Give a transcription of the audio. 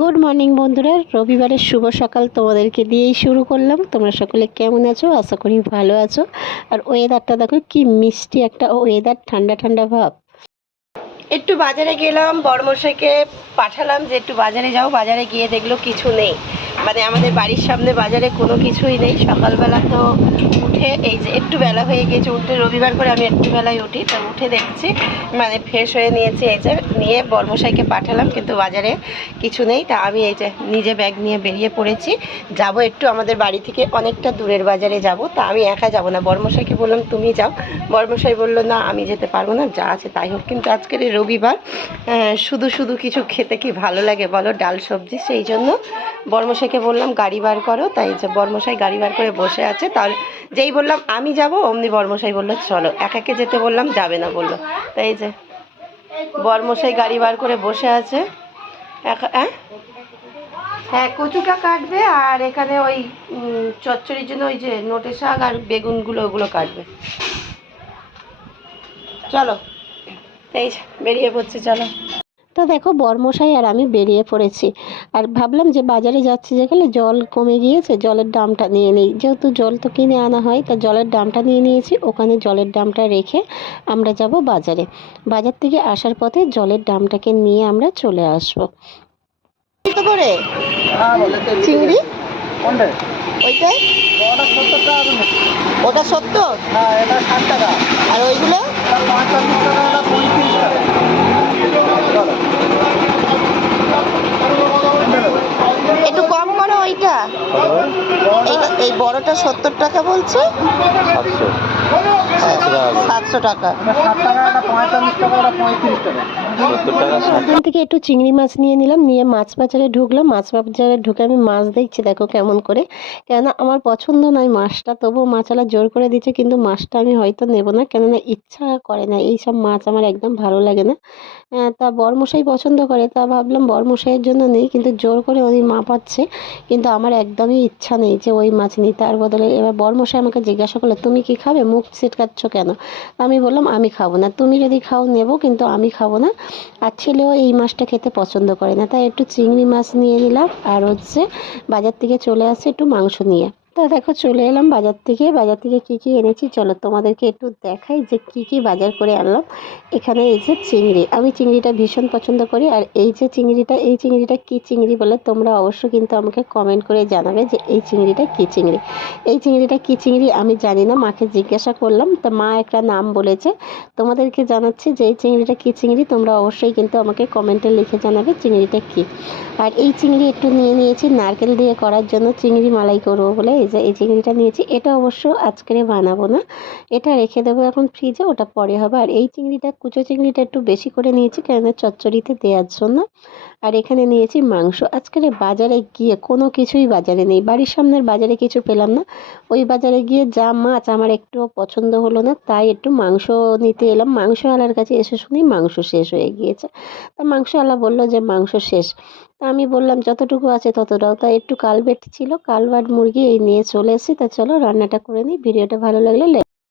Good morning বন্ধুরা। রবিবারের শুভ সকাল তোমাদেরকে দিয়েই শুরু করলাম। তোমরা সকলে কেমন আছো? আশা করি ভালো আছো। আর ওয়েদারটা দেখো কি মিষ্টি একটা ওয়েদার ঠান্ডা ঠান্ডা ভাব। একটু বাজারে গেলাম, বড়মশাইকে পাঠালাম যে একটু বাজারে যাও। বাজারে গিয়ে দেখল কিছু নেই। মানে আমাদের বাড়ির সামনে বাজারে কোনো কিছুই নেই। সকালবেলা তো উঠে, এই যে একটু বেলা হয়ে গিয়েছে উঠে রবিবার করে আমি একটু বেলায় উঠি, তো উঠে দেখছি মানে ফ্রেশ হয়ে নিয়েছি, এই যে নিয়ে বর্মশাইকে পাঠালাম, কিন্তু বাজারে কিছু নেই, তা আমি এই যে নিজে ব্যাগ নিয়ে বেরিয়ে পড়েছি। যাব একটু আমাদের বাড়ি থেকে, অনেকটা দূরের বাজারে যাব, তা আমি একা যাব না। বর্মশাইকে বললাম, তুমি যাও। বর্মশাই বলল, না, আমি যেতে পারব না, যা আছে তাই হোক। কিন্তু আজকের এই রবিবার শুধু শুধু কিছু খেতে কি ভালো লাগে বলো? ডাল সবজি, সেই জন্য বর্মশাইকে বললাম, গাড়ি বার করো। তাই যে বর্মশাই গাড়ি বার করে বসে আছে। তাহলে যেই বললাম, আমি যাব? অমনি বর্মশাই বলল, চলো। একাকে যেতে বললাম, যাবে না, বলল। তাই যে বর্মশাই গাড়ি বার করে বসে আছে। একা হ্যাঁ হ্যাঁ কচুটা কাটবে আর এখানে ওই চচ্চড়ির জন্য ওই যে নোটে শাক আর বেগুনগুলো, ওগুলো কাটবে। চলো। এই বেরিয়ে পড়ছে, চলো। তো দেখো বর্মশাই আর আমি বেরিয়ে পড়েছি। আর ভাবলাম যে বাজারে যাচ্ছি যেখানে জল কমে গিয়েছে জলের দামটা নিয়ে নিই। যেহেতু জল তো কিনে আনা হয় তা জলের দামটা নিয়ে নিয়েছি। ওখানে জলের দামটা রেখে আমরা যাব বাজারে। বাজার থেকে আসার পথে জলের দামটাকে নিয়ে আমরা চলে আসব। করে? চিংড়ি? ওইটাই ওটা সত্তর হ্যাঁ এটা ষাট টাকা। আর ওইগুলো এটা পঁয়তান্ন টাকা এটা পঁয়ত্রিশ টাকা চলো একটু কম করো ওইটা এই বড়টা সত্তর টাকা বলছে? সাতশো। সাতশো টাকা। সাতশো টাকা পঁয়তাল্লিশ টাকা ওটা পঁয়ত্রিশ টাকা। ওখান থেকে একটু চিংড়ি মাছ নিয়ে নিলাম নিয়ে মাছ বাজারে ঢুকলাম। মাছ বাজারে ঢুকে আমি মাছ দেখছি দেখো কেমন করে। কেননা আমার পছন্দ নয় মাছটা তবুও মাছওয়ালা জোর করে দিচ্ছে কিন্তু মাছটা আমি হয়তো নেব না। কেননা ইচ্ছা করে না এই সব মাছ আমার একদম ভালো লাগে না। আহ, তা বরমশাই পছন্দ করে তা ভাবলাম বরমশাইয়ের জন্য নেই কিন্তু জোর করে উনি মাপাচ্ছে কিন্তু আমার একদমই ইচ্ছা নেই যে ওই মাছ নিই তার বদলে এবার বরমশাই আমাকে জিজ্ঞাসা করল তুমি কি খাবে? মুখ ছিটকাচ্ছ কেন? আমি বললাম আমি খাব না। তুমি যদি খাও নেব কিন্তু আমি খাব না। আর ছেলেও এই মাছটা খেতে পছন্দ করে না, তাই একটু চিংড়ি মাছ নিয়ে নিলাম। আর হচ্ছে বাজার থেকে চলে আসছে একটু মাংস নিয়ে। তা দেখো চলে এলাম বাজার থেকে। বাজার থেকে কি কি এনেছি চলো তোমাদেরকে একটু দেখাই যে কি কি বাজার করে আনলাম। এখানে এই যে চিংড়ি। আমি চিংড়িটা ভীষণ পছন্দ করি আর এই যে চিংড়িটা, এই চিংড়িটা কি চিংড়ি বলে তোমরা অবশ্যই কিন্তু আমাকে কমেন্ট করে জানাবে যে এই চিংড়িটা কি চিংড়ি। এই চিংড়িটা কি চিংড়ি আমি জানি না, মাকে জিজ্ঞাসা করলাম। তা মা একটা নাম বলেছে। তোমাদেরকে জানাচ্ছি যে এই চিংড়িটা কি চিংড়ি, তোমরা অবশ্যই কিন্তু আমাকে কমেন্টে লিখে জানাবে চিংড়িটা কি। আর এই চিংড়ি একটু নিয়ে নিয়েছি, নারকেল দিয়ে করার জন্য চিংড়ি মালাই করব বলে। এই যে, এই চিংড়িটা নিয়েছি, এটা অবশ্য আজকে বানাবো না। এটা রেখে দেবো এখন ফ্রিজে, ওটা পরে হবে। আর এই চিংড়িটা, কুচো চিংড়িটা একটু বেশি করে নিয়েছি, কেননা চচ্চড়িতে দেওয়ার জন্য। আর এখানে নিয়েছি মাংস। আজকের বাজারে গিয়ে কোনো কিছুই বাজারে নেই। বাড়ির সামনের বাজারে কিছু পেলাম না। ওই বাজারে গিয়ে যা মাছ আমার একটুও পছন্দ হলো না, তাই একটু মাংস নিতে এলাম। মাংসওয়ালার কাছে এসে শুনি মাংস শেষ হয়ে গিয়েছে। তা মাংসওয়ালা বলল যে, মাংস শেষ। তা আমি বললাম, যতটুকু আছে ততটাও তা একটু কালবেট ছিল কালবাট মুরগি এই নিয়ে চলে এসেছি। তা চলো রান্নাটা করে নিই, ভিডিওটা ভালো লাগলে